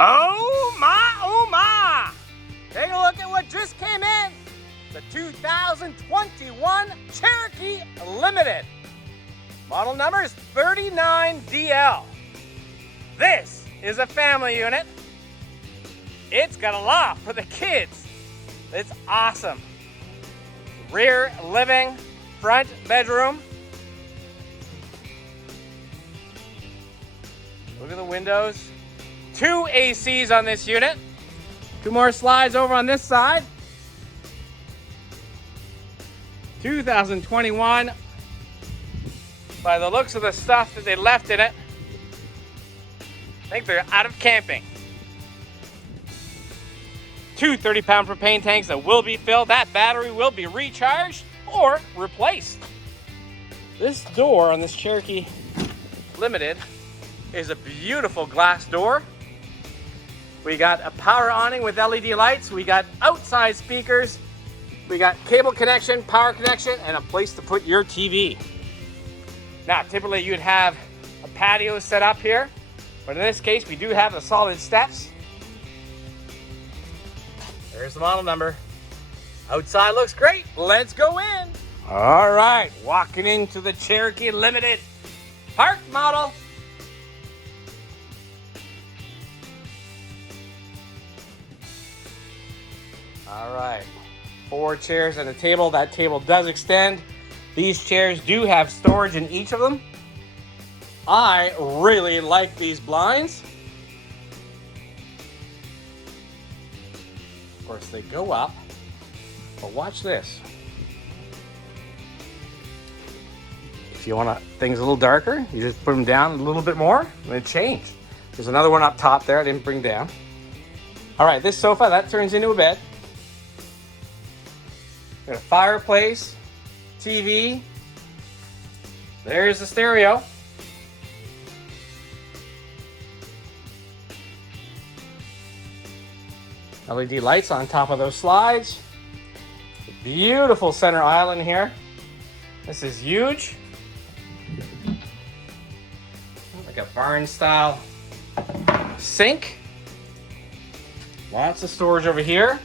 Oh my, oh my! Take a look at what just came in. The 2021 Cherokee Limited. Model number is 39DL. This is a family unit. It's got a loft for the kids. It's awesome. Rear living, front bedroom. Look at the windows. 2 ACs on this unit. 2 more slides over on this side. 2021. By the looks of the stuff that they left in it, I think they're out of camping. 2 30-pound propane tanks that will be filled. That battery will be recharged or replaced. This door on this Cherokee Limited is a beautiful glass door. We got a power awning with LED lights. We got outside speakers. We got cable connection, power connection, and a place to put your TV. Now, typically you'd have a patio set up here, but in this case, we do have the solid steps. There's the model number. Outside looks great. Let's go in. All right, walking into the Cherokee Limited Park model. All right, 4 chairs and a table. That table does extend. These chairs do have storage in each of them. I really like these blinds. Of course, they go up, but watch this. If you want things a little darker, you just put them down a little bit more and they change. There's another one up top there I didn't bring down. All right, this sofa, that turns into a bed. Got a fireplace, TV. There's the stereo. LED lights on top of those slides. Beautiful center island here. This is huge. Like a barn style sink. Lots of storage over here.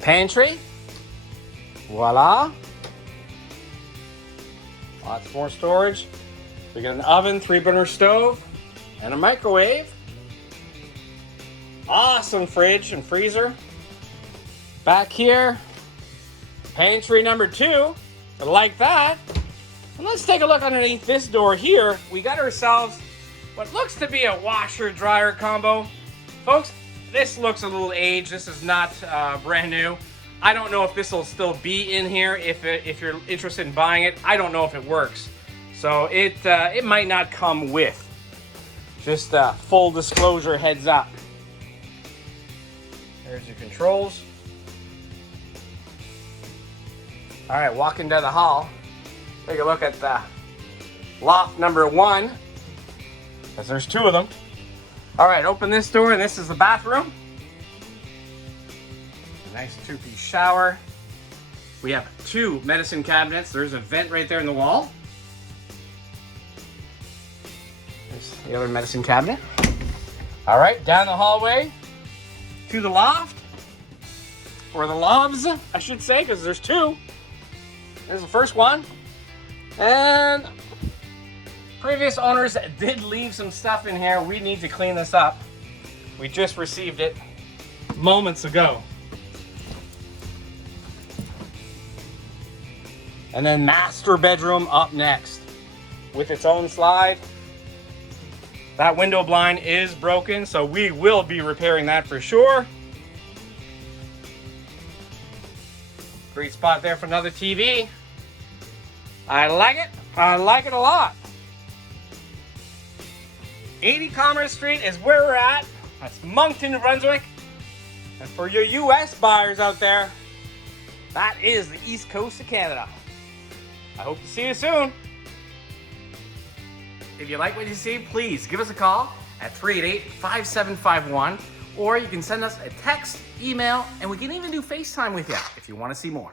Pantry. Voila. Lots more storage. We got an oven, 3-burner stove, and a microwave. Awesome fridge and freezer. Back here, pantry number 2. I like that. And let's take a look underneath this door here. We got ourselves what looks to be a washer dryer combo. Folks, this looks a little aged. This is not brand new. I don't know if this will still be in here if you're interested in buying it. I don't know if it works. So it might not come with. Just full disclosure, heads up. There's your controls. All right, walking down the hall. Take a look at the loft number 1, because there's 2 of them. All right, open this door, and this is the bathroom. A nice 2-piece shower. We have 2 medicine cabinets. There's a vent right there in the wall. There's the other medicine cabinet. All right, down the hallway to the loft, or the lofts, I should say, because there's 2. There's the first one. And previous owners did leave some stuff in here. We need to clean this up. We just received it moments ago. And then master bedroom up next with its own slide. That window blind is broken, so we will be repairing that for sure. Great spot there for another TV. I like it. I like it a lot. 80 Commerce Street is where we're at. That's Moncton, New Brunswick. And for your US buyers out there, that is the East Coast of Canada. I hope to see you soon. If you like what you see, please give us a call at 388-5751, or you can send us a text, email, and we can even do FaceTime with you if you want to see more.